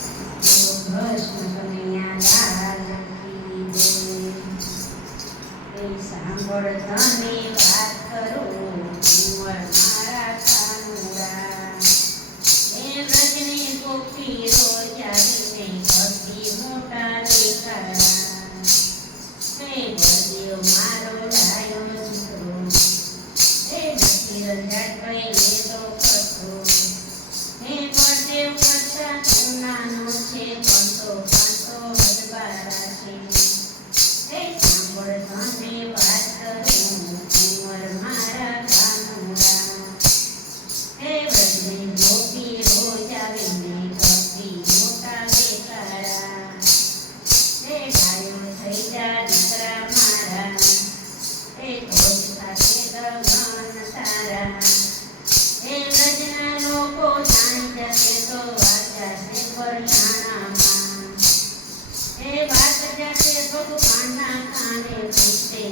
ભસ્મ કનૈયા લાલ કી જય. એ સાંભળ તને વાત કરું કુંવર મારા કાનુડા. એ વ્રજની ગોપી રોજ આવીને કરતી મોટા દેખાડા. હે બળદેવ મારો ડાયો દીકરો, એ નથી રંજાટ કઈ લેતો ખર્ચો. હે બળદેવ કરતા તું નાનો છે, પણ તો પાંચો હદબારા છે. હે સાંભળ તને વાત કરું કુંવર મારા કાનુડા. હે વ્રજની ગોપી રોજ આવીને કરતી મોટા દેખાડા. હે ડાયો થઈ જા દીકરા મારા, હે ધોજ સાથે ગગન તારા. હે વ્રજના લોકો જાણી જશે તો વાત જશે પરજાણામાં. હે વાત જશે ભગવાનના કાને પૂછશે